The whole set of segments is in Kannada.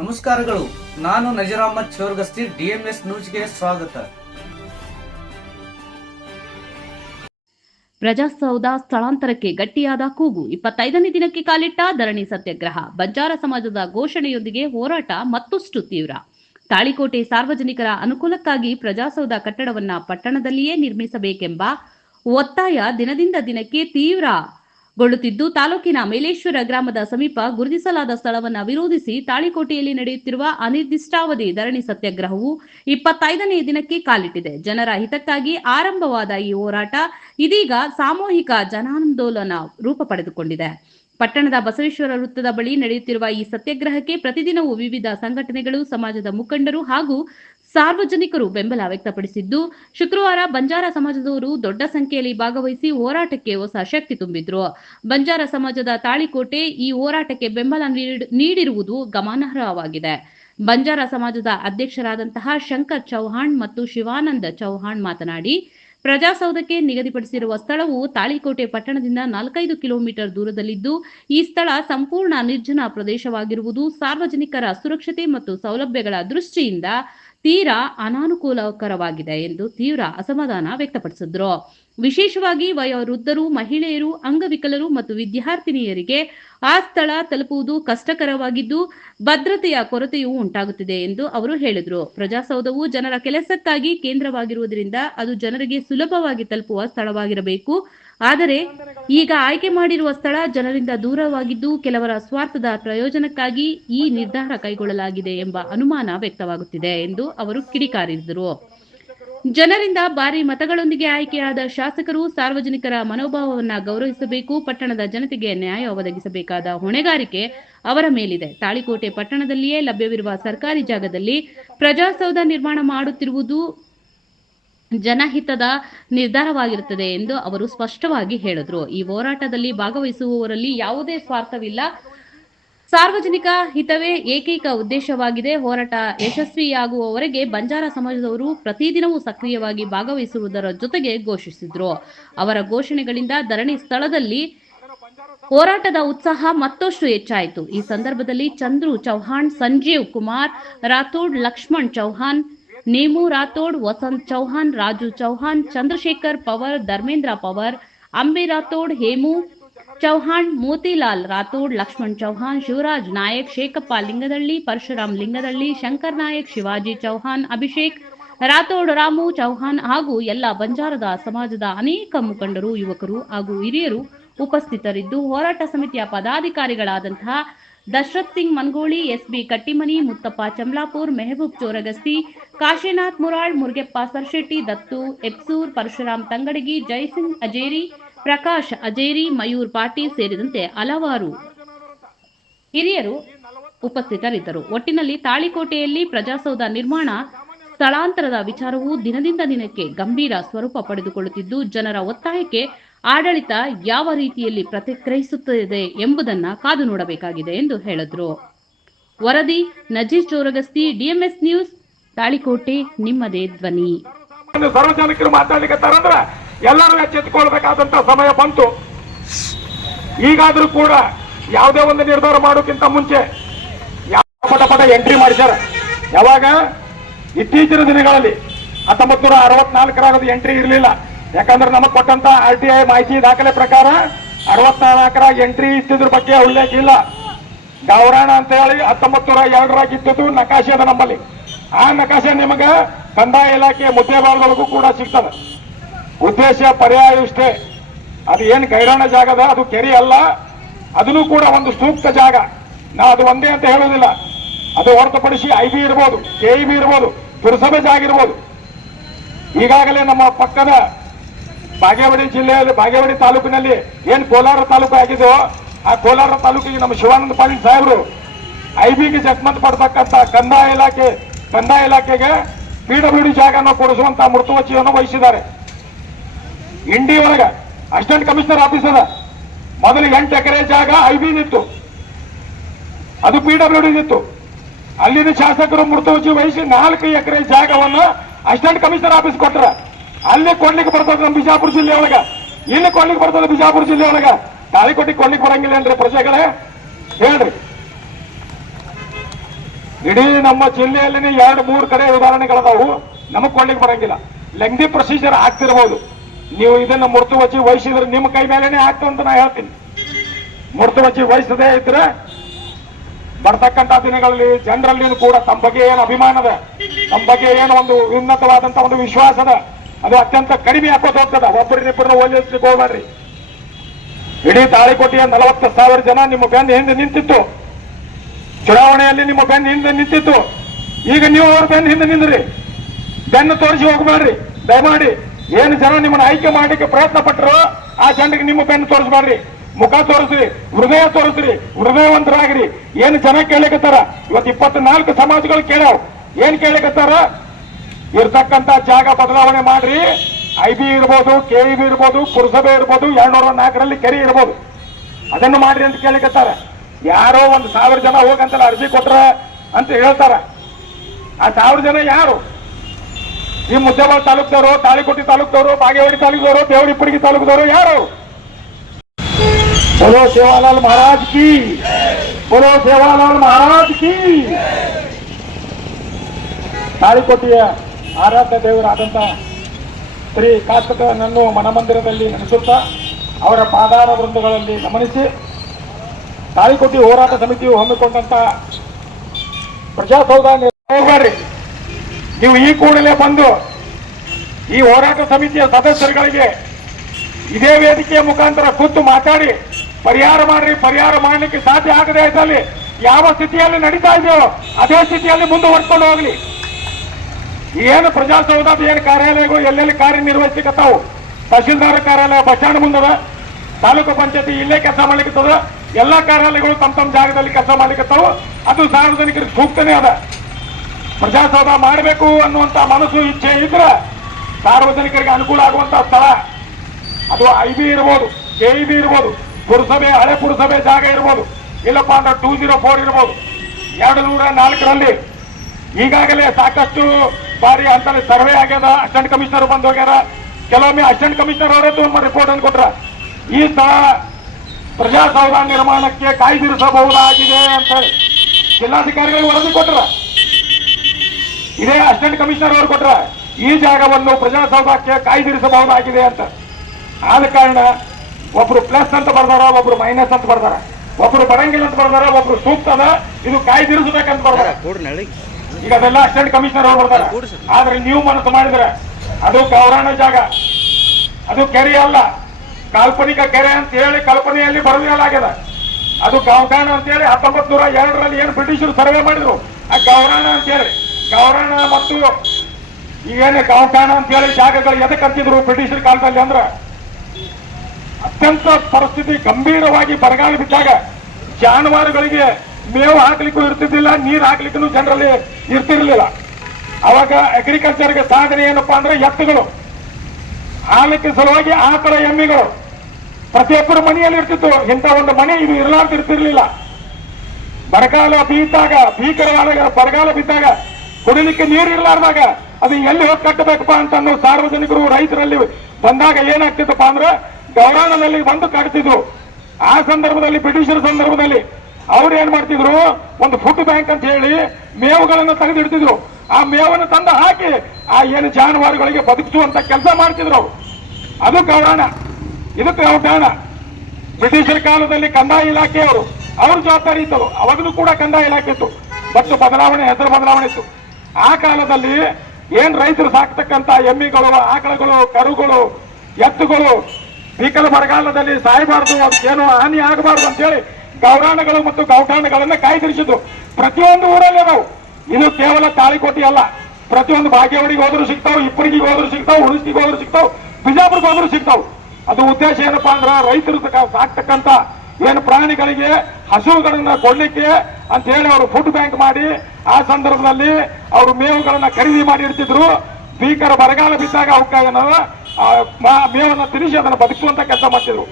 ನಮಸ್ಕಾರಗಳು. ನಾನು ನಜೀರ್ ಅಹಮದ್ ಚೋರ್ಗಸ್ತಿ, DMS ನ್ಯೂಸ್ಗೆ ಸ್ವಾಗತ. ಪ್ರಜಾಸೌಧ ಸ್ಥಳಾಂತರಕ್ಕೆ ಗಟ್ಟಿಯಾದ ಕೂಗು. 25ನೇ ದಿನಕ್ಕೆ ಕಾಲಿಟ್ಟ ಧರಣಿ ಸತ್ಯಾಗ್ರಹ. ಬಂಜಾರ ಸಮಾಜದ ಘೋಷಣೆಯೊಂದಿಗೆ ಹೋರಾಟ ಮತ್ತಷ್ಟು ತೀವ್ರ. ತಾಳಿಕೋಟೆ ಸಾರ್ವಜನಿಕರ ಅನುಕೂಲಕ್ಕಾಗಿ ಪ್ರಜಾಸೌಧ ಕಟ್ಟಡವನ್ನ ಪಟ್ಟಣದಲ್ಲಿಯೇ ನಿರ್ಮಿಸಬೇಕೆಂಬ ಒತ್ತಾಯ ದಿನದಿಂದ ದಿನಕ್ಕೆ ತೀವ್ರಗೊಳ್ಳುತ್ತಿದ್ದು, ತಾಲೂಕಿನ ಮೇಲೇಶ್ವರ ಗ್ರಾಮದ ಸಮೀಪ ಗುರುತಿಸಲಾದ ಸ್ಥಳವನ್ನು ವಿರೋಧಿಸಿ ತಾಳಿಕೋಟೆಯಲ್ಲಿ ನಡೆಯುತ್ತಿರುವ ಅನಿರ್ದಿಷ್ಟಾವಧಿ ಧರಣಿ ಸತ್ಯಾಗ್ರಹವು 25ನೇ ದಿನಕ್ಕೆ ಕಾಲಿಟ್ಟಿದೆ. ಜನರ ಹಿತಕ್ಕಾಗಿ ಆರಂಭವಾದ ಈ ಹೋರಾಟ ಇದೀಗ ಸಾಮೂಹಿಕ ಜನಾಂದೋಲನ ರೂಪ ಪಡೆದುಕೊಂಡಿದೆ. ಪಟ್ಟಣದ ಬಸವೇಶ್ವರ ವೃತ್ತದ ಬಳಿ ನಡೆಯುತ್ತಿರುವ ಈ ಸತ್ಯಾಗ್ರಹಕ್ಕೆ ಪ್ರತಿದಿನವೂ ವಿವಿಧ ಸಂಘಟನೆಗಳು, ಸಮಾಜದ ಮುಖಂಡರು ಹಾಗೂ ಸಾರ್ವಜನಿಕರು ಬೆಂಬಲ ವ್ಯಕ್ತಪಡಿಸಿದ್ದು, ಶುಕ್ರವಾರ ಬಂಜಾರ ಸಮಾಜದವರು ದೊಡ್ಡ ಸಂಖ್ಯೆಯಲ್ಲಿ ಭಾಗವಹಿಸಿ ಹೋರಾಟಕ್ಕೆ ಹೊಸ ಶಕ್ತಿ ತುಂಬಿದ್ರು. ಬಂಜಾರ ಸಮಾಜದ ತಾಳಿಕೋಟೆ ಈ ಹೋರಾಟಕ್ಕೆ ಬೆಂಬಲ ನೀಡಿರುವುದು ಗಮನಾರ್ಹವಾಗಿದೆ. ಬಂಜಾರ ಸಮಾಜದ ಅಧ್ಯಕ್ಷರಾದಂತಹ ಶಂಕರ್ ಚೌಹಾಣ್ ಮತ್ತು ಶಿವಾನಂದ ಚೌಹಾಣ್ ಮಾತನಾಡಿ, ಪ್ರಜಾಸೌಧಕ್ಕೆ ನಿಗದಿಪಡಿಸಿರುವ ಸ್ಥಳವು ತಾಳಿಕೋಟೆ ಪಟ್ಟಣದಿಂದ 4-5 ಕಿಲೋಮೀಟರ್ ದೂರದಲ್ಲಿದ್ದು, ಈ ಸ್ಥಳ ಸಂಪೂರ್ಣ ನಿರ್ಜನ ಪ್ರದೇಶವಾಗಿರುವುದು ಸಾರ್ವಜನಿಕರ ಸುರಕ್ಷತೆ ಮತ್ತು ಸೌಲಭ್ಯಗಳ ದೃಷ್ಟಿಯಿಂದ ತೀರಾ ಅನಾನುಕೂಲಕರವಾಗಿದೆ ಎಂದು ತೀವ್ರ ಅಸಮಾಧಾನ ವ್ಯಕ್ತಪಡಿಸಿದ್ರು. ವಿಶೇಷವಾಗಿ ವಯೋವೃದ್ಧರು, ಮಹಿಳೆಯರು, ಅಂಗವಿಕಲರು ಮತ್ತು ವಿದ್ಯಾರ್ಥಿನಿಯರಿಗೆ ಆ ಸ್ಥಳ ತಲುಪುವುದು ಕಷ್ಟಕರವಾಗಿದ್ದು, ಭದ್ರತೆಯ ಕೊರತೆಯೂ ಉಂಟಾಗುತ್ತಿದೆ ಎಂದು ಅವರು ಹೇಳಿದರು. ಪ್ರಜಾಸೌಧವು ಜನರ ಕೆಲಸಕ್ಕಾಗಿ ಕೇಂದ್ರವಾಗಿರುವುದರಿಂದ ಅದು ಜನರಿಗೆ ಸುಲಭವಾಗಿ ತಲುಪುವ ಸ್ಥಳವಾಗಿರಬೇಕು. ಆದರೆ ಈಗ ಆಯ್ಕೆ ಮಾಡಿರುವ ಸ್ಥಳ ಜನರಿಂದ ದೂರವಾಗಿದ್ದು, ಕೆಲವರ ಸ್ವಾರ್ಥದ ಪ್ರಯೋಜನಕ್ಕಾಗಿ ಈ ನಿರ್ಧಾರ ಕೈಗೊಳ್ಳಲಾಗಿದೆ ಎಂಬ ಅನುಮಾನ ವ್ಯಕ್ತವಾಗುತ್ತಿದೆ ಎಂದು ಅವರು ಕಿಡಿಕಾರಿದರು. ಜನರಿಂದ ಭಾರಿ ಮತಗಳೊಂದಿಗೆ ಆಯ್ಕೆಯಾದ ಶಾಸಕರು ಸಾರ್ವಜನಿಕರ ಮನೋಭಾವವನ್ನು ಗೌರವಿಸಬೇಕು. ಪಟ್ಟಣದ ಜನತೆಗೆ ನ್ಯಾಯ ಒದಗಿಸಬೇಕಾದ ಹೊಣೆಗಾರಿಕೆ ಅವರ ಮೇಲಿದೆ. ತಾಳಿಕೋಟೆ ಪಟ್ಟಣದಲ್ಲಿಯೇ ಲಭ್ಯವಿರುವ ಸರ್ಕಾರಿ ಜಾಗದಲ್ಲಿ ಪ್ರಜಾಸೌಧ ನಿರ್ಮಾಣ ಮಾಡುತ್ತಿರುವುದು ಜನಹಿತದ ನಿರ್ಧಾರವಾಗಿರುತ್ತದೆ ಎಂದು ಅವರು ಸ್ಪಷ್ಟವಾಗಿ ಹೇಳಿದರು. ಈ ಹೋರಾಟದಲ್ಲಿ ಭಾಗವಹಿಸುವವರಲ್ಲಿ ಯಾವುದೇ ಸ್ವಾರ್ಥವಿಲ್ಲ. ಸಾರ್ವಜನಿಕ ಹಿತವೇ ಏಕೈಕ ಉದ್ದೇಶವಾಗಿದೆ. ಹೋರಾಟ ಯಶಸ್ವಿಯಾಗುವವರೆಗೆ ಬಂಜಾರ ಸಮಾಜದವರು ಪ್ರತಿದಿನವೂ ಸಕ್ರಿಯವಾಗಿ ಭಾಗವಹಿಸುವುದರ ಜೊತೆಗೆ ಘೋಷಿಸಿದ್ರು. ಅವರ ಘೋಷಣೆಗಳಿಂದ ಧರಣಿ ಸ್ಥಳದಲ್ಲಿ ಹೋರಾಟದ ಉತ್ಸಾಹ ಮತ್ತಷ್ಟು ಹೆಚ್ಚಾಯಿತು. ಈ ಸಂದರ್ಭದಲ್ಲಿ ಚಂದ್ರು ಚೌಹಾಣ್, ಸಂಜೀವ್ ಕುಮಾರ್ ರಾಥೋಡ್, ಲಕ್ಷ್ಮಣ್ ಚೌಹಾಣ್, ನೇಮು ರಾಥೋಡ್, ವಸಂತ್ ಚೌಹಾಣ್, ರಾಜು ಚೌಹಾಣ್, ಚಂದ್ರಶೇಖರ್ ಪವರ್, ಧರ್ಮೇಂದ್ರ ಪವರ್, ಅಂಬಿ ರಾಥೋಡ್, ಹೇಮು ಚೌಹಾಣ್, ಮೋತಿಲಾಲ್ ರಾಥೋಡ್, ಲಕ್ಷ್ಮಣ್ ಚೌಹಾಣ್, ಶಿವರಾಜ್ ನಾಯಕ್, ಶೇಖಪ್ಪ ಲಿಂಗದಳ್ಳಿ, ಪರಶುರಾಮ್ ಲಿಂಗದಳ್ಳಿ, ಶಂಕರ್ ನಾಯಕ್, ಶಿವಾಜಿ ಚೌಹಾಣ್, ಅಭಿಷೇಕ್ ರಾಥೋಡ್, ರಾಮು ಚೌಹಾಣ್ ಹಾಗೂ ಎಲ್ಲ ಬಂಜಾರದ ಸಮಾಜದ ಅನೇಕ ಮುಖಂಡರು, ಯುವಕರು ಹಾಗೂ ಹಿರಿಯರು ಉಪಸ್ಥಿತರಿದ್ದು, ಹೋರಾಟ ಸಮಿತಿಯ ಪದಾಧಿಕಾರಿಗಳಾದಂತಹ ದಶರಥ್ ಸಿಂಗ್ ಮನ್ಗೋಳಿ, SB ಕಟ್ಟಿಮನಿ, ಮುತ್ತಪ್ಪ ಚಮ್ಲಾಪುರ್, ಮೆಹಬೂಬ್ ಚೋರಗಸ್ತಿ, ಕಾಶಿನಾಥ್ ಮುರಾಳ್, ಮುರುಗೆಪ್ಪ ಸರ್ಶೆಟ್ಟಿ, ದತ್ತು ಎಪ್ಸೂರ್, ಪರಶುರಾಮ್ ತಂಗಡಗಿ, ಜೈಸಿಂಗ್ ಅಜೇರಿ, ಪ್ರಕಾಶ್ ಅಜೇರಿ, ಮಯೂರ್ ಪಾಟೀಲ್ ಸೇರಿದಂತೆ ಹಲವಾರು ಹಿರಿಯರು ಉಪಸ್ಥಿತರಿದ್ದರು. ಒಟ್ಟಿನಲ್ಲಿ ತಾಳಿಕೋಟೆಯಲ್ಲಿ ಪ್ರಜಾಸೌಧ ನಿರ್ಮಾಣ ಸ್ಥಳಾಂತರದ ವಿಚಾರವು ದಿನದಿಂದ ದಿನಕ್ಕೆ ಗಂಭೀರ ಸ್ವರೂಪ ಪಡೆದುಕೊಳ್ಳುತ್ತಿದ್ದು, ಜನರ ಒತ್ತಾಯಕ್ಕೆ ಆಡಳಿತ ಯಾವ ರೀತಿಯಲ್ಲಿ ಪ್ರತಿಕ್ರಿಯಿಸುತ್ತದೆ ಎಂಬುದನ್ನು ಕಾದು ನೋಡಬೇಕಾಗಿದೆ ಎಂದು ಹೇಳಿದರು. ವರದಿ ನಜೀರ್ ಚೋರಗಸ್ತಿ, DMS ನ್ಯೂಸ್, ತಾಳಿಕೋಟೆ, ನಿಮ್ಮದೇ ಧ್ವನಿ. ಸಾರ್ವಜನಿಕರು ಮಾತಾಡ್ಲಿಕ್ಕೆ ಎಲ್ಲರೂ ಎಚ್ಚೆತ್ತುಕೊಳ್ಬೇಕಾದಂತ ಸಮಯ ಬಂತು. ಈಗಾದ್ರೂ ಕೂಡ ಯಾವುದೇ ಒಂದು ನಿರ್ಧಾರ ಮಾಡೋಕ್ಕಿಂತ ಮುಂಚೆ ಪಟ ಎಂಟ್ರಿ ಮಾಡಿದ್ದಾರೆ. ಯಾವಾಗ ಇತ್ತೀಚಿನ ದಿನಗಳಲ್ಲಿ 1964 ಎಂಟ್ರಿ ಇರಲಿಲ್ಲ. ಯಾಕಂದ್ರೆ ನಮಗೆ ಕೊಟ್ಟಂತ RTI ಮಾಹಿತಿ ದಾಖಲೆ ಪ್ರಕಾರ 64 ಎಂಟ್ರಿ ಇತ್ತಿದ್ರ ಬಗ್ಗೆ ಉಲ್ಲೇಖ ಇಲ್ಲ. ಗೌರಾಣ ಅಂತ ಹೇಳಿ 1902 ಇದ್ದದ್ದು ನಕಾಶೆ ಅದ ನಮ್ಮಲ್ಲಿ. ಆ ನಕಾಶೆ ನಿಮಗೆ ಕಂದಾಯ ಇಲಾಖೆ ಮುದ್ದೇಬಾಳದೊಳಗೂ ಕೂಡ ಸಿಗ್ತದೆ. ಉದ್ದೇಶ ಪರ್ಯಾಯ ಇಷ್ಟೇ, ಅದು ಏನು ಗೈರಾಣ ಜಾಗ ಅದ, ಅದು ಕೆರೆ ಅಲ್ಲ, ಅದನ್ನು ಕೂಡ ಒಂದು ಸೂಕ್ತ ಜಾಗ. ನಾ ಅದು ಒಂದೇ ಅಂತ ಹೇಳೋದಿಲ್ಲ. ಅದು ಹೊರತುಪಡಿಸಿ IB ಇರ್ಬೋದು, KEB ಇರ್ಬೋದು, ಪುರಸಭೆ ಜಾಗ ಇರ್ಬೋದು. ಈಗಾಗಲೇ ನಮ್ಮ ಪಕ್ಕದ ಬಾಗೇವಾಡಿ ಜಿಲ್ಲೆಯಲ್ಲಿ, ಬಾಗೇವಾಡಿ ತಾಲೂಕಿನಲ್ಲಿ ಏನು ಕೋಲಾರ ತಾಲೂಕು ಆಗಿದೆಯೋ, ಆ ಕೋಲಾರ ತಾಲೂಕಿಗೆ ನಮ್ಮ ಶಿವಾನಂದ ಪಾಟೀಲ್ ಸಾಹೇಬರು IBಗೆ ಜಗಮಂತ ಪಡ್ತಕ್ಕಂಥ ಕಂದಾಯ ಇಲಾಖೆಗೆ PWD ಜಾಗನ ಕೊಡಿಸುವಂತ ಮೃತವಚ್ಚಿಯನ್ನು ವಹಿಸಿದ್ದಾರೆ. ಇಂಡಿ ಒಳಗ ಅಸಿಸ್ಟೆಂಟ್ ಕಮಿಷನರ್ ಆಫೀಸ್ ಅದ. ಮೊದಲು 8 ಎಕರೆ ಜಾಗ IBದಿತ್ತು, ಅದು PWD ಇತ್ತು. ಅಲ್ಲಿನ ಶಾಸಕರು ಮೃತವಚ್ಚಿ ವಹಿಸಿ 4 ಎಕರೆ ಜಾಗವನ್ನು ಅಸಿಸ್ಟೆಂಟ್ ಕಮಿಷನರ್ ಆಫೀಸ್ ಕೊಟ್ರ. ಅಲ್ಲಿ ಕೊಡ್ಲಿಕ್ಕೆ ಬರ್ತದೆ ನಮ್ಮ ಬಿಜಾಪುರ ಜಿಲ್ಲೆ ಒಳಗ, ಇಲ್ಲಿ ಕೊಡ್ಲಿಕ್ಕೆ ಬರ್ತದೆ ಬಿಜಾಪುರ ಜಿಲ್ಲೆ ಒಳಗ. ತಾಳಿಕೋಟೆ ಕೊಡ್ಲಿಕ್ಕೆ ಬರಂಗಿಲ್ಲ ಏನ್ರಿ ಪ್ರಜೆಗಳೇ ಹೇಳ್ರಿ. ಇಡೀ ನಮ್ಮ ಜಿಲ್ಲೆಯಲ್ಲಿ 2-3 ಕಡೆ ಉದಾಹರಣೆಗಳದಾವು, ನಮಗ್ ಕೊಳ್ಳಿಕ್ ಬರಂಗಿಲ್ಲ. ಲೆಂಗ್ದಿ ಪ್ರೊಸೀಜರ್ ಆಗ್ತಿರ್ಬೋದು, ನೀವು ಇದನ್ನ ಮುರ್ತುವಚ್ಚಿ ವಹಿಸಿದ್ರೆ ನಿಮ್ಮ ಕೈ ಮೇಲೇನೆ ಆಗ್ತದೆ ಅಂತ ನಾ ಹೇಳ್ತೀನಿ. ಮುರ್ತುವಚ್ಚಿ ವಹಿಸದೇ ಇದ್ರೆ ಬರ್ತಕ್ಕಂಥ ದಿನಗಳಲ್ಲಿ ಜನರಲ್ಲಿ ಕೂಡ ತಮ್ಮ ಬಗ್ಗೆ ಏನು ಅಭಿಮಾನದ, ತಮ್ಮ ಬಗ್ಗೆ ಏನು ಒಂದು ಉನ್ನತವಾದಂತ ಒಂದು ವಿಶ್ವಾಸದ, ಅದು ಅತ್ಯಂತ ಕಡಿಮೆ ಹಾಕೋದು ಹೋಗ್ತದ. ಒಬ್ಬರಿನಿಬ್ಬರನ್ನ ಹೋಲಿಸ್ಲಿಕ್ಕೆ ಹೋಗ್ಬೇಡ್ರಿ. ಇಡೀ ತಾಳಿಕೋಟೆಯ 40,000 ಜನ ನಿಮ್ಮ ಬೆನ್ನ ಹಿಂದೆ ನಿಂತಿತ್ತು. ಚುನಾವಣೆಯಲ್ಲಿ ನಿಮ್ಮ ಬೆನ್ನ ಹಿಂದೆ ನಿಂತಿತ್ತು. ಈಗ ನೀವು ಅವ್ರ ಬೆನ್ನ ಹಿಂದೆ ನಿಂದ್ರಿ, ಬೆನ್ನು ತೋರಿಸಿ ಹೋಗ್ಬೇಡ್ರಿ ದಯಮಾಡಿ. ಏನು ಜನ ನಿಮ್ಮನ್ನ ಆಯ್ಕೆ ಮಾಡಲಿಕ್ಕೆ ಪ್ರಯತ್ನ ಪಟ್ಟರು ಆ ಜನರಿಗೆ ನಿಮ್ಮ ಬೆನ್ನು ತೋರಿಸ್ಬೇಡ್ರಿ, ಮುಖ ತೋರಿಸ್ರಿ, ಹೃದಯ ತೋರಿಸ್ರಿ, ಹೃದಯವಂತರಾಗ್ರಿ. ಏನು ಜನ ಕೇಳಕತ್ತಾರ, ಇವತ್ತು 24 ಸಮಾಜಗಳು ಕೇಳ್ಯಾವ. ಏನ್ ಕೇಳಕತ್ತಾರ? ಇರ್ತಕ್ಕಂಥ ಜಾಗ ಬದಲಾವಣೆ ಮಾಡ್ರಿ. IB ಇರ್ಬೋದು, KEB ಇರ್ಬೋದು, ಪುರಸಭೆ ಇರ್ಬೋದು, 204ರಲ್ಲಿ ಕೆರೆ ಇರ್ಬೋದು, ಅದನ್ನು ಮಾಡ್ರಿ ಅಂತ ಕೇಳಕತ್ತಾರ. ಯಾರೋ 1,000 ಜನ ಹೋಗಂತಲ್ಲ ಅರ್ಜಿ ಕೊಟ್ರ ಅಂತ ಹೇಳ್ತಾರ. ಆ 1000 ಜನ ಯಾರು? ಈ ಮುದ್ದೇಬಾಳ ತಾಲೂಕ್ದವರು, ತಾಳಿಕೋಟೆ ತಾಲೂಕ್ದವರು, ಬಾಗೇವಾಡಿ ತಾಲೂಕ್ದವರು, ದೇವಡಿಪ್ಪರಿಗೆ ತಾಲೂಕ್ದವರು ಯಾರು? बोलो सेवालाल महाराज की, बोलो सेवालाल महाराज की. ತಾಳಿಕೋಟೆಯ ಆರಾಧ್ಯ ದೇವರಾದಂತ ಶ್ರೀ ಕಾರ್ತಿಕನನ್ನು ಮನಮಂದಿರದಲ್ಲಿ ನೆನೆಸುತ್ತಾ ಅವರ ಪಾದಾರ ವೃಂದಗಳಲ್ಲಿ ನಮನಿಸಿ, ತಾಳಿಕೋಟೆ ಹೋರಾಟ ಸಮಿತಿಯು ಹಮ್ಮಿಕೊಂಡಂತ ಪ್ರಜಾಸೌಧ ಹೋಗ್ಬೇಡ್ರಿ. ನೀವು ಈ ಕೂಡಲೇ ಬಂದು ಈ ಹೋರಾಟ ಸಮಿತಿಯ ಸದಸ್ಯರುಗಳಿಗೆ ಇದೇ ವೇದಿಕೆಯ ಮುಖಾಂತರ ಕೂತು ಮಾತಾಡಿ ಪರಿಹಾರ ಮಾಡ್ರಿ. ಪರಿಹಾರ ಮಾಡಲಿಕ್ಕೆ ಸಾಧ್ಯ ಆಗದೆ ಇದ್ದಲ್ಲಿ ಯಾವ ಸ್ಥಿತಿಯಲ್ಲಿ ನಡೀತಾ ಇದೆಯೋ ಅದೇ ಸ್ಥಿತಿಯಲ್ಲಿ ಮುಂದುವರ್ಕೊಂಡು ಹೋಗ್ಲಿ. ಏನು ಪ್ರಜಾಸೌಧದ ಏನು ಕಾರ್ಯಾಲಯಗಳು ಎಲ್ಲೆಲ್ಲಿ ಕಾರ್ಯನಿರ್ವಹಿಸಲಿಕ್ಕತ್ತಾವು, ತಹಶೀಲ್ದಾರ್ ಕಾರ್ಯಾಲಯ ಬಸ್ ಸ್ಟ್ಯಾಂಡ್ ಮುಂದದ, ತಾಲೂಕು ಪಂಚಾಯತಿ ಇಲ್ಲೇ ಕೆಲಸ ಮಾಡ್ಲಿಕ್ಕತ್ತದ, ಎಲ್ಲಾ ಕಾರ್ಯಾಲಯಗಳು ತಮ್ಮ ಜಾಗದಲ್ಲಿ ಕೆಲಸ ಮಾಡ್ಲಿಕ್ಕತ್ತಾವು. ಅದು ಸಾರ್ವಜನಿಕರಿಗೆ ಸೂಕ್ತನೇ ಅದ. ಪ್ರಜಾಸೌಧ ಮಾಡಬೇಕು ಅನ್ನುವಂತ ಮನಸ್ಸು ಇಚ್ಛೆ ಇದ್ರೆ ಸಾರ್ವಜನಿಕರಿಗೆ ಅನುಕೂಲ ಆಗುವಂತ ಸ್ಥಳ ಅದು IB ಇರ್ಬೋದು, KEB ಇರ್ಬೋದು, ಪುರಸಭೆ ಹಳೆ ಪುರಸಭೆ ಜಾಗ ಇರ್ಬೋದು, ಇಲ್ಲಪ್ಪ ಅಂದ್ರೆ 204 ಇರ್ಬೋದು. 204ರಲ್ಲಿ ಈಗಾಗಲೇ ಸಾಕಷ್ಟು ಬಾರಿ ಅಂತ ಸರ್ವೆ ಆಗ್ಯದ. ಅಸಿಸ್ಟೆಂಟ್ ಕಮಿಷನರ್ ಬಂದು ಹೋಗ್ಯಾರ. ಕೆಲವೊಮ್ಮೆ ಅಸಿಸ್ಟೆಂಟ್ ಕಮಿಷನರ್ ಅವರೇ ರಿಪೋರ್ಟ್ ಅನ್ನು ಕೊಟ್ರ. ಈ ಸ್ಥಳ ಪ್ರಜಾಸೌಧ ನಿರ್ಮಾಣಕ್ಕೆ ಕಾಯ್ದಿರಿಸಬಹುದಾಗಿದೆ ಅಂತ ಹೇಳಿ ಜಿಲ್ಲಾಧಿಕಾರಿಗಳಿಗೆ ವರದಿ ಕೊಟ್ರ. ಇದೇ ಅಸಿಸ್ಟೆಂಟ್ ಕಮಿಷನರ್ ಅವರು ಕೊಟ್ರ. ಈ ಜಾಗವನ್ನು ಪ್ರಜಾಸೌಧಕ್ಕೆ ಕಾಯ್ದಿರಿಸಬಹುದಾಗಿದೆ ಅಂತ. ಆದ ಕಾರಣ ಒಬ್ರು ಪ್ಲಸ್ ಅಂತ ಬರ್ದಾರ, ಒಬ್ರು ಮೈನಸ್ ಅಂತ ಬರ್ದಾರ, ಒಬ್ರು ಬರಂಗಿಲ್ಲ ಅಂತ ಬರ್ದಾರ, ಒಬ್ರು ಸೂಕ್ತದ ಇದು ಕಾಯ್ದಿರಿಸಬೇಕಂತ ಬರ್ದಾರ. ಈಗ ಅದೆಲ್ಲ ಅಸಿಸ್ಟೆಂಟ್ ಕಮಿಷನರ್ ಅವ್ರು ಬರ್ತಾರ. ಆದ್ರೆ ನೀವು ಮನಸ್ಸು ಮಾಡಿದ್ರೆ ಅದು ಗೌರಾಣ ಜಾಗ, ಅದು ಕೆರೆ ಅಲ್ಲ, ಕಾಲ್ಪನಿಕ ಕೆರೆ ಅಂತ ಹೇಳಿ ಕಲ್ಪನೆಯಲ್ಲಿ ಬರೆಯಲಾಗ್ಯದ. ಅದು ಗೌರಾಣ ಅಂತ ಹೇಳಿ 1902ರಲ್ಲಿ ಏನು ಬ್ರಿಟಿಷರು ಸರ್ವೆ ಮಾಡಿದ್ರು ಆ ಗೌರಾಣ ಅಂತ ಹೇಳಿ. ಗೌರಾಣ ಮತ್ತು ಈಗೇನು ಗೌಟಾಣ ಅಂತ ಹೇಳಿ ಜಾಗಗಳು ಎದಕ್ಕೆ ಅಂತಿದ್ರು ಬ್ರಿಟಿಷರ ಕಾಲದಲ್ಲಿ ಅಂದ್ರೆ ಅತ್ಯಂತ ಪರಿಸ್ಥಿತಿ ಗಂಭೀರವಾಗಿ ಬರಗಾಲ ಬಿದ್ದಾಗ ಜಾನುವಾರುಗಳಿಗೆ ಮೇವು ಹಾಕ್ಲಿಕ್ಕೂ ಇರ್ತಿದ್ದಿಲ್ಲ, ನೀರು ಹಾಕ್ಲಿಕ್ಕೂ ಜನರಲ್ಲಿ ಇರ್ತಿರ್ಲಿಲ್ಲ. ಅವಾಗ ಅಗ್ರಿಕಲ್ಚರ್ಗೆ ಸಾಧನೆ ಏನಪ್ಪಾ ಅಂದ್ರೆ ಎತ್ತುಗಳು, ಹಾಲಿಕ್ಕೆ ಸಲುವಾಗಿ ಆಕಳ ಎಮ್ಮೆಗಳು ಪ್ರತಿಯೊಬ್ಬರ ಮನೆಯಲ್ಲಿ ಇರ್ತಿತ್ತು. ಇಂಥ ಒಂದು ಮನೆ ಇದು ಇರ್ತಿರ್ಲಿಲ್ಲ. ಬರಗಾಲ ಬೀದ್ದಾಗ, ಭೀಕರವಾದ ಬರಗಾಲ ಬಿದ್ದಾಗ ಕುಡಿಲಿಕ್ಕೆ ನೀರು ಇರಲಾರ್ದಾಗ ಅದು ಎಲ್ಲಿ ಹೋಗಿ ಕಟ್ಟಬೇಕಪ್ಪ ಅಂತ ಅನ್ನೋ ಸಾರ್ವಜನಿಕರು ರೈತರಲ್ಲಿ ಬಂದಾಗ ಏನಾಗ್ತಿತ್ತಪ್ಪ ಅಂದ್ರೆ ಗೌರಾಣದಲ್ಲಿ ಬಂದು ಕಟ್ತಿದ್ರು. ಆ ಸಂದರ್ಭದಲ್ಲಿ ಬ್ರಿಟಿಷರ ಸಂದರ್ಭದಲ್ಲಿ ಅವ್ರು ಏನ್ ಮಾಡ್ತಿದ್ರು, ಒಂದು ಫುಡ್ ಬ್ಯಾಂಕ್ ಅಂತ ಹೇಳಿ ಮೇವುಗಳನ್ನು ತೆಗೆದಿಡ್ತಿದ್ರು. ಆ ಮೇವನ್ನು ತಂದು ಹಾಕಿ ಆ ಏನು ಜಾನುವಾರುಗಳಿಗೆ ಬದುಕಿಸುವಂತ ಕೆಲಸ ಮಾಡ್ತಿದ್ರು ಅವರು. ಅದು ಗೌರಾಣ, ಇದು ಗೌಟಾಣ. ಬ್ರಿಟಿಷರ ಕಾಲದಲ್ಲಿ ಕಂದಾಯ ಇಲಾಖೆಯವರು ಅವ್ರ ಜವಾಬ್ದಾರಿ ಇತ್ತು. ಅವಾಗಲೂ ಕೂಡ ಕಂದಾಯ ಇಲಾಖೆ ಇತ್ತು, ಮತ್ತು ಬದಲಾವಣೆ ಹೆಸರು ಬದಲಾವಣೆ ಇತ್ತು. ಆ ಕಾಲದಲ್ಲಿ ಏನ್ ರೈತರು ಸಾಕ್ತಕ್ಕಂತ ಎಮ್ಮಿಗಳು, ಆಕಳಗಳು, ಕರುಗಳು, ಎತ್ತುಗಳು ಭೀಕರ ಬರಗಾಲದಲ್ಲಿ ಸಾಯಬಾರದು, ಅದಕ್ಕೇನು ಹಾನಿ ಆಗಬಾರ್ದು ಅಂತೇಳಿ ಗೌರಾಣಗಳು ಮತ್ತು ಗೌಟಾಣಗಳನ್ನ ಕಾಯ್ದಿರಿಸಿದ್ರು. ಪ್ರತಿಯೊಂದು ಊರಲ್ಲಿ ಅದಾವು. ಇದು ಕೇವಲ ತಾಳಿಕೋಟೆ ಅಲ್ಲ, ಪ್ರತಿಯೊಂದು ಬಾಗೇವಾಡಿಗೆ ಹೋದ್ರು ಸಿಗ್ತಾವ್, ಇಪ್ಪರಿಗೆ ಹೋದ್ರು ಸಿಗ್ತಾವ್, ಹುಣಸ್ತಿಗೆ ಹೋದ್ರು ಸಿಗ್ತಾವ್, ಬಿಜಾಪುರಕ್ಕೆ ಹೋದ್ರು ಸಿಗ್ತಾವ್. ಅದು ಉದ್ದೇಶ ಏನಪ್ಪಾ ಅಂದ್ರೆ ರೈತರು ಸಾಕ್ತಕ್ಕಂತ ಏನು ಪ್ರಾಣಿಗಳಿಗೆ ಹಸುಗಳನ್ನ ಕೊಡ್ಲಿಕ್ಕೆ ಅಂತ ಹೇಳಿ ಅವರು ಫುಡ್ ಬ್ಯಾಂಕ್ ಮಾಡಿ ಆ ಸಂದರ್ಭದಲ್ಲಿ ಅವರು ಮೇವುಗಳನ್ನ ಖರೀದಿ ಮಾಡಿ ಇಡ್ತಿದ್ರು. ಭೀಕರ ಬರಗಾಲ ಬಿದ್ದಾಗ ಅವಕ್ಕೆ ಮೇವನ್ನ ತಿನ್ನಿಸಿ ಅದನ್ನು ಬದುಕುವಂತ ಕೆಲಸ ಮಾಡ್ತಿದ್ರು.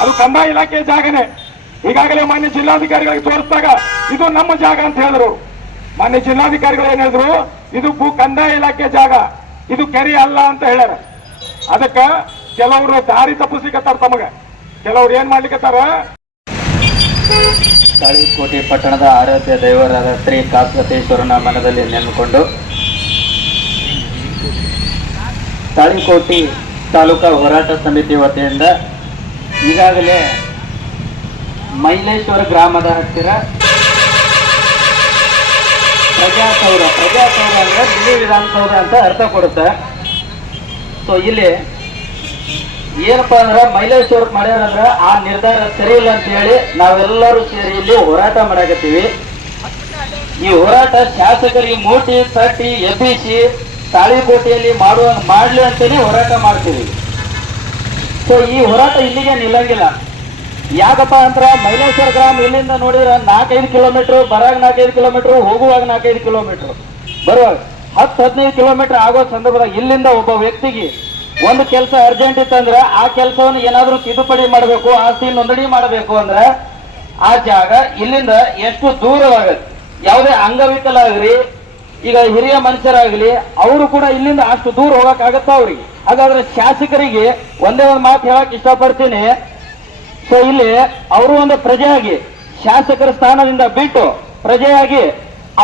ಅದು ಕಂದಾಯ ಇಲಾಖೆಯ ಜಾಗನೇ. ಈಗಾಗಲೇ ಮಾನ್ಯ ಜಿಲ್ಲಾಧಿಕಾರಿಗಳಿಗೆ ತೋರಿಸಿದಾಗ ಇದು ನಮ್ಮ ಜಾಗ ಅಂತ ಹೇಳಿದ್ರು. ಮಾನ್ಯ ಜಿಲ್ಲಾಧಿಕಾರಿಗಳು ಏನ್ ಹೇಳಿದ್ರು, ಇದು ಕಂದಾಯ ಇಲಾಖೆ ಜಾಗ, ಇದು ಕೆರೆ ಅಲ್ಲ ಅಂತ ಹೇಳ್ಯಾರ. ಅದಕ್ಕ ಕೆಲವರು ದಾರಿ ತಪ್ಪಿಸ್ಲಿಕ್ಕತ್ತಾರ. ತಮಗ ಕೆಲವ್ರು ಏನ್ ಮಾಡ್ಲಿಕ್ಕತ್ತಾರ, ತಾಳಿಕೋಟೆ ಪಟ್ಟಣದ ಆರಾಧ್ಯ ದೈವರಾದ ಶ್ರೀ ಕಾಕತೇಶ್ವರನ ಮನದಲ್ಲಿ ನೆನೆದುಕೊಂಡು ತಾಳಿಕೋಟೆ ತಾಲೂಕಾ ಹೋರಾಟ ಸಮಿತಿ ವತಿಯಿಂದ ಈಗಾಗಲೇ ಮೈಲೇಶ್ವರ ಗ್ರಾಮದ ಹತ್ತಿರ ಪ್ರಜಾಸೌಧ ಅಂದ್ರೆ ಮಿನಿ ವಿಧಾನಸೌಧ ಅಂತ ಅರ್ಥ ಕೊಡುತ್ತೆ. ಸೊ ಇಲ್ಲಿ ಏನಪ್ಪಾ ಅಂದ್ರೆ ಮೈಲೇಶ್ವರಕ್ಕೆ ಮಾಡ್ಯಾರಂದ್ರೆ ಆ ನಿರ್ಧಾರ ಸರಿ ಇಲ್ಲ ಅಂತ ಹೇಳಿ ನಾವೆಲ್ಲರೂ ಸೇರಿ ಇಲ್ಲಿ ಹೋರಾಟ ಮಾಡಾಕತ್ತೀವಿ. ಈ ಹೋರಾಟ ಶಾಸಕರಿಗೆ ಮೂಟಿ ತಟ್ಟಿ ಎಬ್ಬಿಸಿ ತಾಳಿಕೋಟೆಯಲ್ಲಿ ಮಾಡ್ಲಿ ಅಂತಾನೆ ಹೋರಾಟ ಮಾಡ್ತೀವಿ. ಸೊ ಈ ಹೋರಾಟ ಇಲ್ಲಿಗೆ ನಿಲ್ಲಂಗಿಲ್ಲ. ಯಾಕಪ್ಪ ಅಂದ್ರೆ ಮೈಲೇಶ್ವರ ಗ್ರಾಮ ಇಲ್ಲಿಂದ ನೋಡಿದ್ರೆ 4-5 ಕಿಲೋಮೀಟರ್, ಬರಾಗ 4-5 ಕಿಲೋಮೀಟರ್, ಹೋಗುವಾಗ 4-5 ಕಿಲೋಮೀಟರ್, ಬರುವಾಗ 10-15 ಕಿಲೋಮೀಟರ್ ಆಗೋ ಸಂದರ್ಭದಾಗ ಇಲ್ಲಿಂದ ಒಬ್ಬ ವ್ಯಕ್ತಿಗೆ ಒಂದು ಕೆಲಸ ಅರ್ಜೆಂಟ್ ಇತ್ತಂದ್ರೆ ಆ ಕೆಲಸವನ್ನು ಏನಾದ್ರೂ ತಿದ್ದುಪಡಿ ಮಾಡಬೇಕು, ಆಸ್ತಿ ನೋಂದಣಿ ಮಾಡಬೇಕು ಅಂದ್ರೆ ಆ ಜಾಗ ಇಲ್ಲಿಂದ ಎಷ್ಟು ದೂರವಾಗತ್ತೆ. ಯಾವುದೇ ಅಂಗವಿಕಲ ಆಗ್ಲಿ, ಈಗ ಹಿರಿಯ ಮನುಷ್ಯರಾಗ್ಲಿ, ಅವರು ಕೂಡ ಇಲ್ಲಿಂದ ಅಷ್ಟು ದೂರ ಹೋಗಕ್ ಆಗತ್ತ ಅವ್ರಿಗೆ. ಹಾಗಾದ್ರೆ ಶಾಸಕರಿಗೆ ಒಂದೇ ಒಂದು ಮಾತು ಹೇಳಕ್ ಇಷ್ಟಪಡ್ತೀನಿ. ಸೊ ಇಲ್ಲಿ ಅವರು ಒಂದು ಪ್ರಜೆಯಾಗಿ ಶಾಸಕರ ಸ್ಥಾನದಿಂದ ಬಿಟ್ಟು ಪ್ರಜೆಯಾಗಿ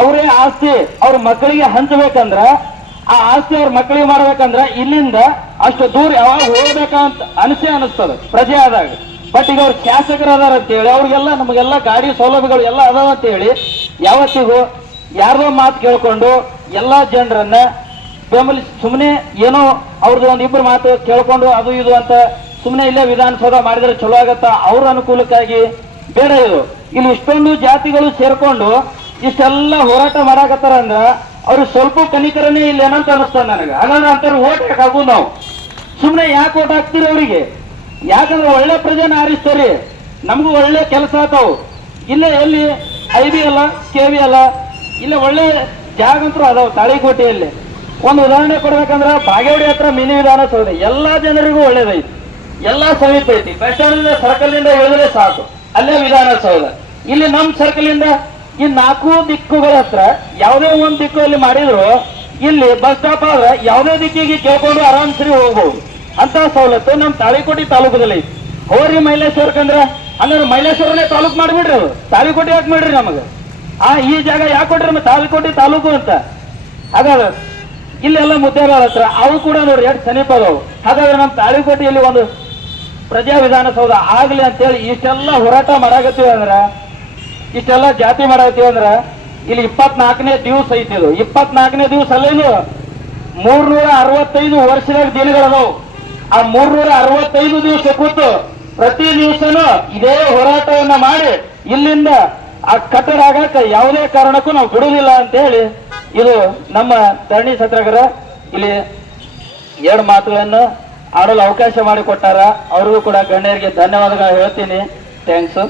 ಅವರೇ ಆಸ್ತಿ ಅವ್ರ ಮಕ್ಕಳಿಗೆ ಹಂಚಬೇಕಂದ್ರ, ಆ ಆಸ್ತಿ ಅವ್ರ ಮಕ್ಕಳಿಗೆ ಮಾಡ್ಬೇಕಂದ್ರ ಇಲ್ಲಿಂದ ಅಷ್ಟು ದೂರ ಯಾವಾಗ ಹೋಗ್ಬೇಕಂತ ಅನಿಸ್ತದೆ ಪ್ರಜೆ ಆದಾಗ. ಬಟ್ ಈಗ ಅವ್ರು ಶಾಸಕರು ಅದಾರ ಅಂತ ಹೇಳಿ ಅವ್ರಿಗೆಲ್ಲ ನಮಗೆಲ್ಲ ಗಾಡಿ ಸೌಲಭ್ಯಗಳು ಎಲ್ಲ ಅದಾವ ಅಂತ ಹೇಳಿ ಯಾವತ್ತಿಗೂ ಯಾರ್ದೋ ಮಾತು ಕೇಳ್ಕೊಂಡು ಎಲ್ಲಾ ಜನರನ್ನ ಬೆಂಬಲಿಸಿ ಸುಮ್ಮನೆ ಏನೋ ಅವ್ರದ್ದು ಒಂದಿಬ್ರು ಮಾತು ಕೇಳ್ಕೊಂಡು ಅದು ಇದು ಅಂತ ಸುಮ್ಮನೆ ಇಲ್ಲೇ ವಿಧಾನಸೌಧ ಮಾಡಿದ್ರೆ ಚಲೋ ಆಗತ್ತ ಅವ್ರ ಅನುಕೂಲಕ್ಕಾಗಿ ಬೇಡ. ಇದು ಇಲ್ಲಿ ಇಷ್ಟೊಂದು ಜಾತಿಗಳು ಸೇರ್ಕೊಂಡು ಇಷ್ಟೆಲ್ಲ ಹೋರಾಟ ಮಾಡಾಕತ್ತಾರ ಅಂದ್ರ ಅವ್ರು ಸ್ವಲ್ಪ ಕನಿಕರನೇ ಇಲ್ಲ ಏನಂತ ಅನಿಸ್ತದ ನನಗೆ. ಹಾಗಾದ್ರೆ ಅಂತಾರೆ ಓಟ್ ಹಾಕಾಗು ನಾವು ಸುಮ್ಮನೆ ಯಾಕೆ ಓಟ್ ಹಾಕ್ತೀರಿ ಅವರಿಗೆ? ಯಾಕಂದ್ರೆ ಒಳ್ಳೆ ಪ್ರಜೆನ ಆರಿಸ್ತಾರೆ, ನಮಗೂ ಒಳ್ಳೆ ಕೆಲಸ ಆತಾವು. ಇಲ್ಲೇ ಎಲ್ಲಿ IB ಅಲ್ಲ KV ಅಲ್ಲ, ಇಲ್ಲೇ ಒಳ್ಳೆ ಜಾಗಂತರೂ ಅದಾವ ತಾಳಿಕೋಟೆಯಲ್ಲಿ. ಒಂದು ಉದಾಹರಣೆ ಕೊಡ್ಬೇಕಂದ್ರೆ ಬಾಗೇವಾಡಿ ಹತ್ರ ಮಿನಿ ವಿಧಾನಸೌಧ ಎಲ್ಲಾ ಜನರಿಗೂ ಒಳ್ಳೇದೈತಿ, ಎಲ್ಲಾ ಸಮೀಪ ಐತಿ. ಬಸ್ ಸ್ಟ್ಯಾಂಡ್ ಸರ್ಕಲ್ ಇಂದ ಹೇಳಿದ್ರೆ ಸಾಕು, ಅಲ್ಲೇ ವಿಧಾನಸೌಧ. ಇಲ್ಲಿ ನಮ್ ಸರ್ಕಲ್ ಇಂದ ಈ 4 ದಿಕ್ಕುಗಳ ಹತ್ರ ಯಾವುದೇ ಒಂದು ದಿಕ್ಕಲ್ಲಿ ಮಾಡಿದ್ರು ಇಲ್ಲಿ ಬಸ್ ಸ್ಟಾಪ್ ಆದ್ರೆ ಯಾವುದೇ ದಿಕ್ಕಿಗೆ ಕೇಳ್ಕೊಂಡು ಆರಾಮ್ ಸರಿ ಹೋಗ್ಬಹುದು. ಅಂತ ಸವಲತ್ತು ನಮ್ ತಾಳಿಕೋಟೆ ತಾಲೂಕದಲ್ಲಿ ಐತಿ. ಹೋರಿ ಮೈಲೇಶ್ವರಕ್ಕಂದ್ರೆ ಹಂಗಾರೆ ಮೈಲೇಶ್ವರನೇ ತಾಲೂಕು ಮಾಡಿಬಿಡ್ರಿ, ಅದು ತಾಳಿಕೋಟೆ ಯಾಕೆ ಮಾಡ್ರಿ ನಮಗೆ? ಈ ಜಾಗ ಯಾಕೆ ಕೊಟ್ರಿ ತಾಳಿಕೋಟೆ ತಾಲೂಕು ಅಂತ? ಹಾಗಾದ್ರೆ ಇಲ್ಲೆಲ್ಲ ಮುದ್ದೇಗಳ ಹತ್ರ ಅವು ಕೂಡ ನೋಡ್ರಿ ಎಷ್ಟು ಸಮೀಪ ಅದಾವು. ಹಾಗಾದ್ರೆ ನಮ್ಮ ತಾಳಿಕೋಟೆಯಲ್ಲಿ ಒಂದು ಪ್ರಜಾ ವಿಧಾನಸೌಧ ಆಗ್ಲಿ ಅಂತೇಳಿ ಇಷ್ಟೆಲ್ಲ ಹೋರಾಟ ಮಾಡಾಕತ್ತೀವಿ ಅಂದ್ರ, ಇಷ್ಟೆಲ್ಲ ಜಾತಿ ಮಾಡಾಕತ್ತೀವಿ ಅಂದ್ರ ಇಲ್ಲಿ 24ನೇ ದಿವಸ ಐತಿ. ಇದು 24ನೇ ದಿವಸ ಅಲ್ಲೇನು 365 ವರ್ಷದಾಗ ದಿನಗಳದಾವು. ಆ 365 ದಿವಸ ಕೂತು ಪ್ರತಿ ದಿವಸನೂ ಇದೇ ಹೋರಾಟವನ್ನ ಮಾಡಿ ಇಲ್ಲಿಂದ ಆ ಕಟ್ಟಡ ಆಗಕ್ಕ ಯಾವುದೇ ಕಾರಣಕ್ಕೂ ನಾವು ಬಿಡುವುದಿಲ್ಲ ಅಂತ ಹೇಳಿ ಇದು ನಮ್ಮ ಧರಣಿ ಸತ್ಯಾಗ್ರಹ. ಇಲ್ಲಿ 2 ಮಾತುಗಳನ್ನು ಆಡಲು ಅವಕಾಶ ಮಾಡಿಕೊಟ್ಟಾರ. ಅವ್ರಿಗೂ ಕೂಡ ಗಣ್ಯರಿಗೆ ಧನ್ಯವಾದಗಳು ಹೇಳ್ತೀನಿ. ಥ್ಯಾಂಕ್ಸ್.